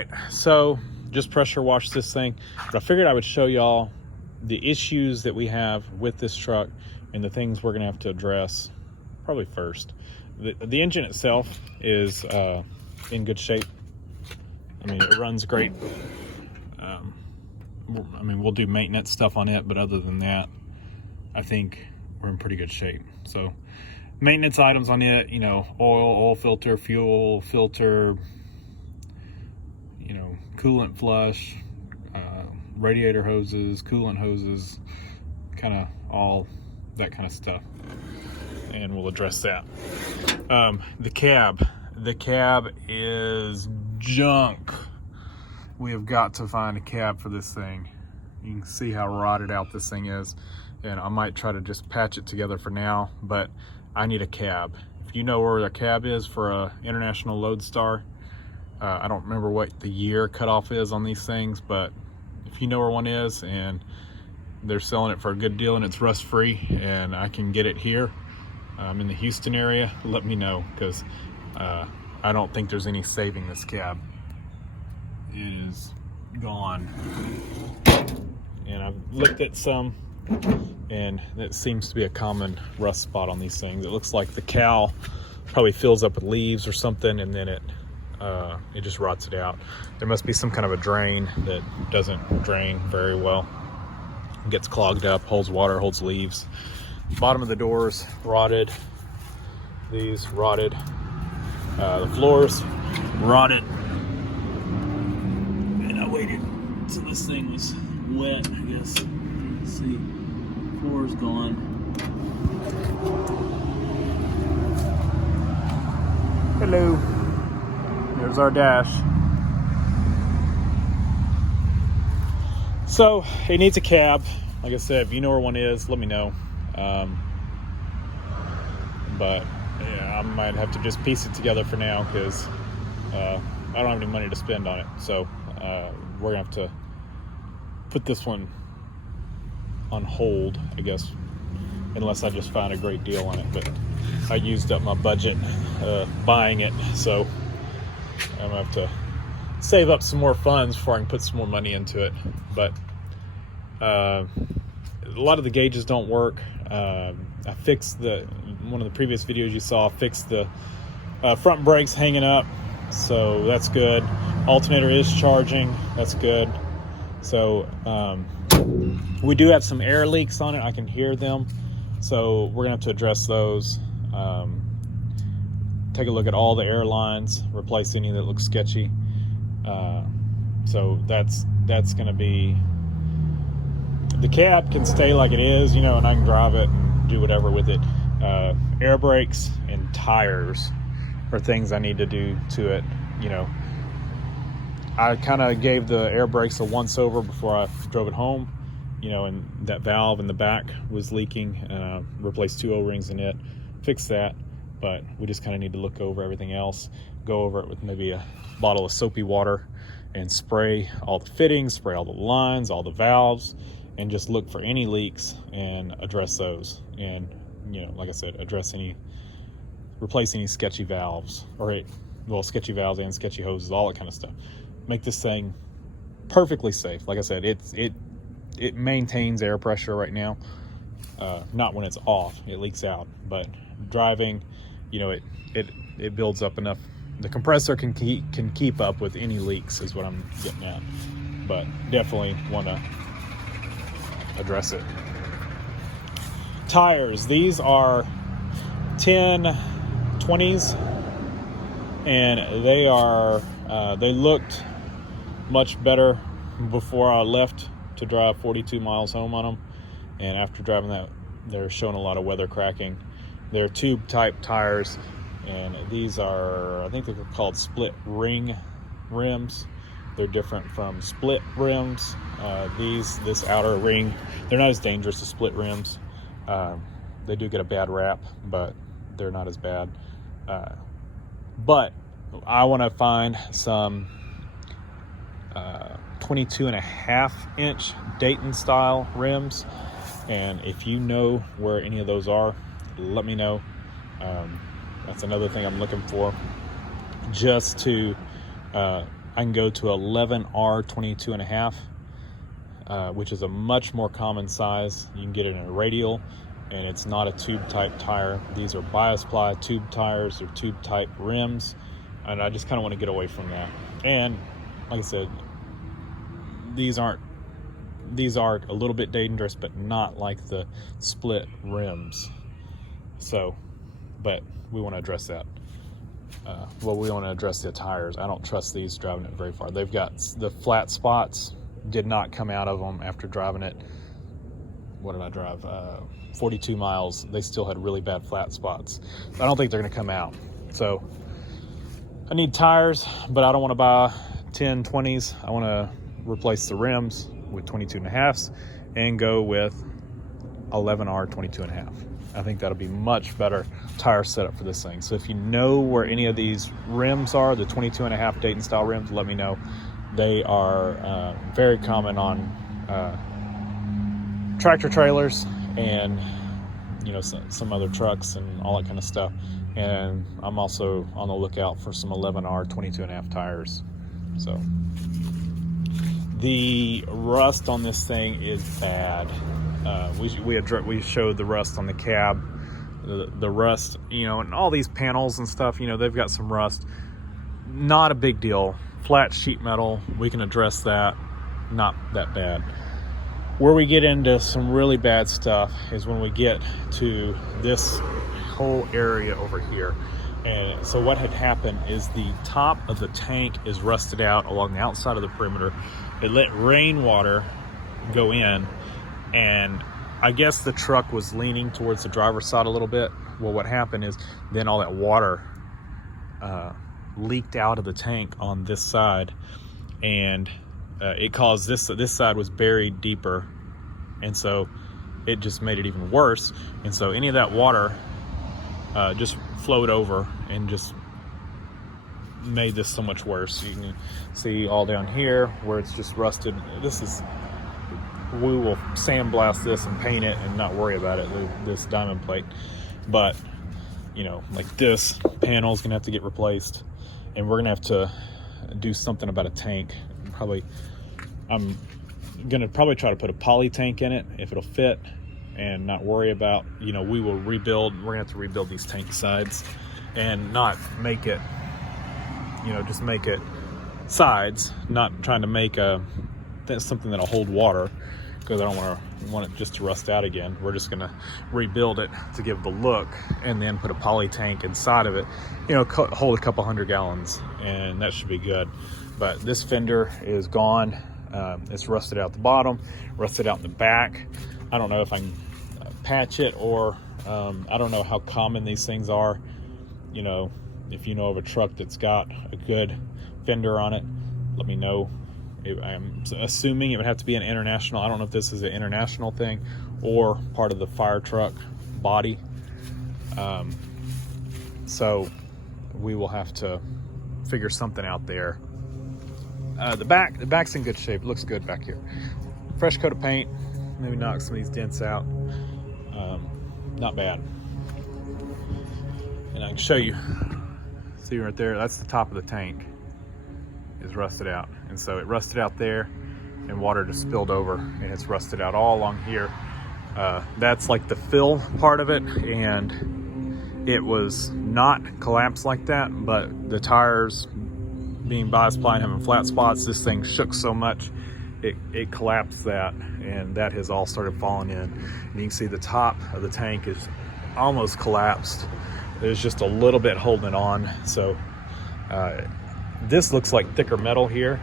right, so just pressure washed this thing, but I figured I would show y'all the issues that we have with this truck and the things we're gonna have to address probably first. The engine itself is in good shape. I mean, it runs great. I mean, we'll do maintenance stuff on it, but other than that, I think we're in pretty good shape. So maintenance items on it, you know, oil filter, fuel filter, you know, coolant flush, radiator hoses, coolant hoses, kind of all that kind of stuff. And we'll address that. The cab is junk. We have got to find a cab for this thing. You can see how rotted out this thing is, and I might try to just patch it together for now, but I need a cab. If you know where a cab is for a International Lodestar, I don't remember what the year cutoff is on these things, but if you know where one is and they're selling it for a good deal and it's rust free and I can get it here, in the Houston area, let me know, because I don't think there's any saving this cab. It is gone. And I've looked at some, and it seems to be a common rust spot on these things. It looks like the cowl probably fills up with leaves or something, and then it just rots it out. There must be some kind of a drain that doesn't drain very well. It gets clogged up, holds water, holds leaves. Bottom of the doors rotted. These rotted. The floors rotted. And I waited until this thing was wet, I guess. Let's see. Floor's gone. Hello. There's our dash. So it needs a cab. Like I said, if you know where one is, let me know. But yeah, I might have to just piece it together for now, because I don't have any money to spend on it. So we're gonna have to put this one on hold, I guess, unless I just find a great deal on it. But I used up my budget buying it, so I'm gonna have to save up some more funds before I can put some more money into it. But a lot of the gauges don't work. I fixed one of the previous videos you saw, fixed the front brakes hanging up, so that's good. Alternator is charging, that's good. So we do have some air leaks on it. I can hear them, so we're gonna have to address those. Take a look at all the air lines, replace any that look sketchy. So that's gonna be. The cab can stay like it is, you know, and I can drive it and do whatever with it. Air brakes and tires are things I need to do to it. You know, I kind of gave the air brakes a once over before I drove it home, you know, and that valve in the back was leaking. Replaced 2 O-rings in it, fixed that, but we just kind of need to look over everything else, go over it with maybe a bottle of soapy water and spray all the fittings, spray all the lines, all the valves, and just look for any leaks and address those. And, you know, like I said, replace any sketchy valves, or sketchy valves and sketchy hoses, all that kind of stuff. Make this thing perfectly safe. Like I said, it maintains air pressure right now. Not when it's off, it leaks out, but driving, you know, it builds up enough. The compressor can keep up with any leaks, is what I'm getting at. But definitely want to address it. Tires, these are 10/20s, and they looked much better before I left to drive 42 miles home on them, and after driving that, they're showing a lot of weather cracking. They're tube type tires, and these are, I think they're called split ring rims. They're different from split rims. This outer ring, they're not as dangerous as split rims. They do get a bad rap, but they're not as bad. But I want to find some 22.5-inch Dayton style rims, and if you know where any of those are, let me know. That's another thing I'm looking for, just to I can go to 11R 22.5, which is a much more common size. You can get it in a radial, and it's not a tube type tire. These are bias ply tube tires or tube type rims, and I just kind of want to get away from that. And like I said, these are a little bit dangerous, but not like the split rims. So, but we want to address that. Well, we want to address the tires. I don't trust these driving it very far. They've got the flat spots, did not come out of them after driving it. What did I drive? 42 miles. They still had really bad flat spots. I don't think they're going to come out. So I need tires, but I don't want to buy 10, 20s. I want to replace the rims with 22.5s and go with 11R 22.5. I think that'll be much better tire setup for this thing. So if you know where any of these rims are, the 22.5 Dayton style rims, let me know. They are very common on tractor trailers and some other trucks and all that kind of stuff. And I'm also on the lookout for some 11R 22.5 tires. So the rust on this thing is bad. We showed the rust on the cab, the rust, and all these panels and stuff, they've got some rust. Not a big deal. Flat sheet metal, we can address that. Not that bad. Where we get into some really bad stuff is when we get to this whole area over here. And so what had happened is the top of the tank is rusted out along the outside of the perimeter. It let rainwater go in, and I guess the truck was leaning towards the driver's side a little bit. Well, what happened is then all that water leaked out of the tank on this side, and it caused this side was buried deeper, and so it just made it even worse. And so any of that water just flowed over and just made this so much worse. You can see all down here where it's just rusted. We will sandblast this and paint it and not worry about it, this diamond plate. But like this panel is gonna have to get replaced, and we're gonna have to do something about a tank. I'm gonna probably try to put a poly tank in it if it'll fit, and not worry about, we will rebuild. We're gonna have to rebuild these tank sides and not make it, just make it sides, not trying to make something that'll hold water, because I don't want it just to rust out again. We're just gonna rebuild it to give the look, and then put a poly tank inside of it, hold a couple 100 gallons, and that should be good. But this fender is gone. It's rusted out the bottom, rusted out in the back. I don't know if I can patch it, or I don't know how common these things are. If you know of a truck that's got a good fender on it, let me know. I'm assuming it would have to be an international. I don't know if this is an international thing or part of the Firetruck body. So we will have to figure something out there. The back's in good shape. It looks good back here. Fresh coat of paint. Maybe knock some of these dents out. Not bad. And I can show you. See right there, that's the top of the tank is rusted out. And so it rusted out there, and water just spilled over, and it's rusted out all along here. That's like the fill part of it, and it was not collapsed like that, but the tires being bias ply and having flat spots, this thing shook so much it collapsed that, and that has all started falling in. And you can see the top of the tank is almost collapsed. There's just a little bit holding it on. So this looks like thicker metal here.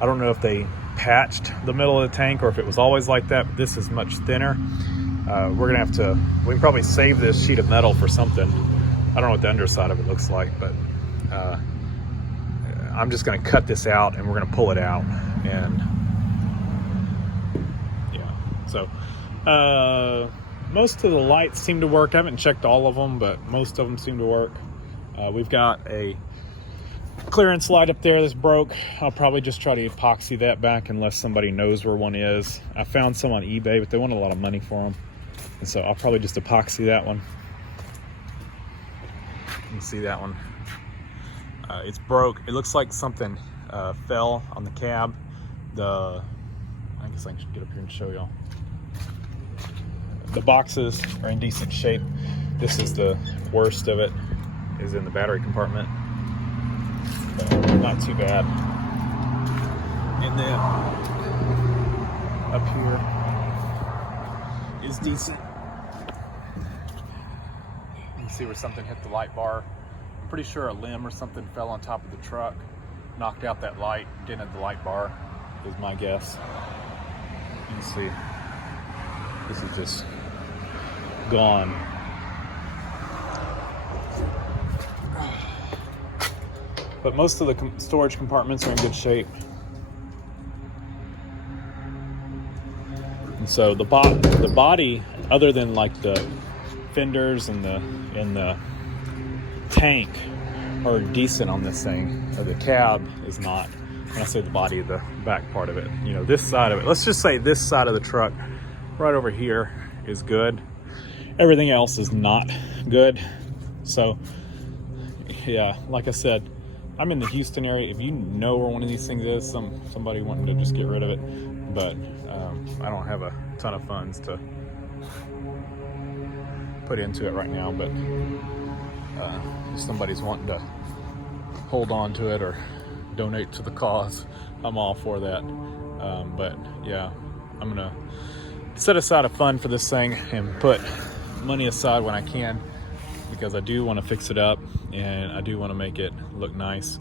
I don't know if they patched the middle of the tank or if it was always like that, but this is much thinner. We can probably save this sheet of metal for something. I don't know what the underside of it looks like, but I'm just gonna cut this out, and we're gonna pull it out. And yeah, so most of the lights seem to work. I haven't checked all of them, but most of them seem to work. We've got a clearance light up there that's broke. I'll probably just try to epoxy that back unless somebody knows where one is. I found some on eBay, but they want a lot of money for them, and so I'll probably just epoxy that one. You can see that one. It's broke. It looks like something fell on the cab. I guess I should get up here and show y'all. The boxes are in decent shape. This is the worst of it, is in the battery compartment. But not too bad. And then up here is decent. You can see where something hit the light bar. I'm pretty sure a limb or something fell on top of the truck, knocked out that light, dented the light bar, is my guess. You can see this is just gone. But most of the storage compartments are in good shape. And so the body, other than like the fenders and the tank, are decent on this thing. The cab is not. When I say the body, the back part of it, you know, this side of it, let's just say this side of the truck right over here is good. Everything else is not good. So yeah, like I said, I'm in the Houston area. If you know where one of these things is, somebody wanting to just get rid of it, but I don't have a ton of funds to put into it right now. But if somebody's wanting to hold on to it or donate to the cause, I'm all for that. But yeah, I'm gonna set aside a fund for this thing and put money aside when I can, because I do want to fix it up and I do want to make it look nice.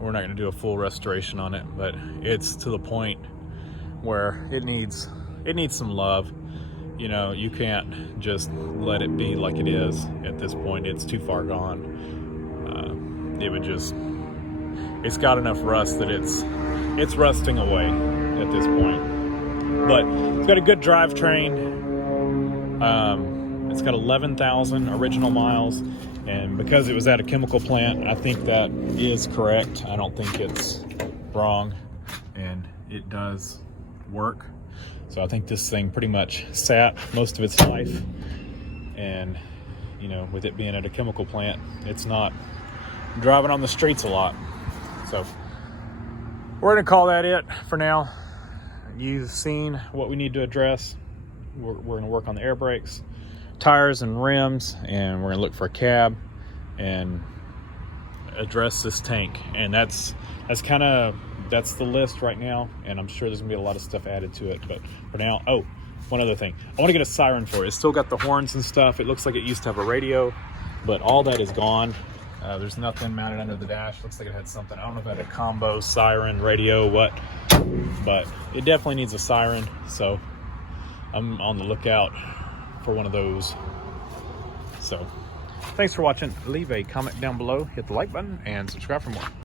We're not going to do a full restoration on it, but it's to the point where it needs some love. You know, you can't just let it be like it is at this point. It's too far gone. It's got enough rust that it's rusting away at this point. But it's got a good drivetrain. It's got 11,000 original miles, and because it was at a chemical plant, I think that is correct. I don't think it's wrong, and it does work. So I think this thing pretty much sat most of its life, and you know, with it being at a chemical plant, it's not driving on the streets a lot. So we're gonna call that it for now. You've seen what we need to address. We're gonna work on the air brakes, tires and rims, and we're gonna look for a cab and address this tank. And that's the list right now, and I'm sure there's gonna be a lot of stuff added to it. But for now, oh, one other thing, I want to get a siren for it. It's still got the horns and stuff. It looks like it used to have a radio, but all that is gone. There's nothing mounted under the dash. Looks like it had something, I don't know if it had a combo siren, radio, what, but it definitely needs a siren. So I'm on the lookout for one of those. So thanks for watching. Leave a comment down below, hit the like button, and subscribe for more.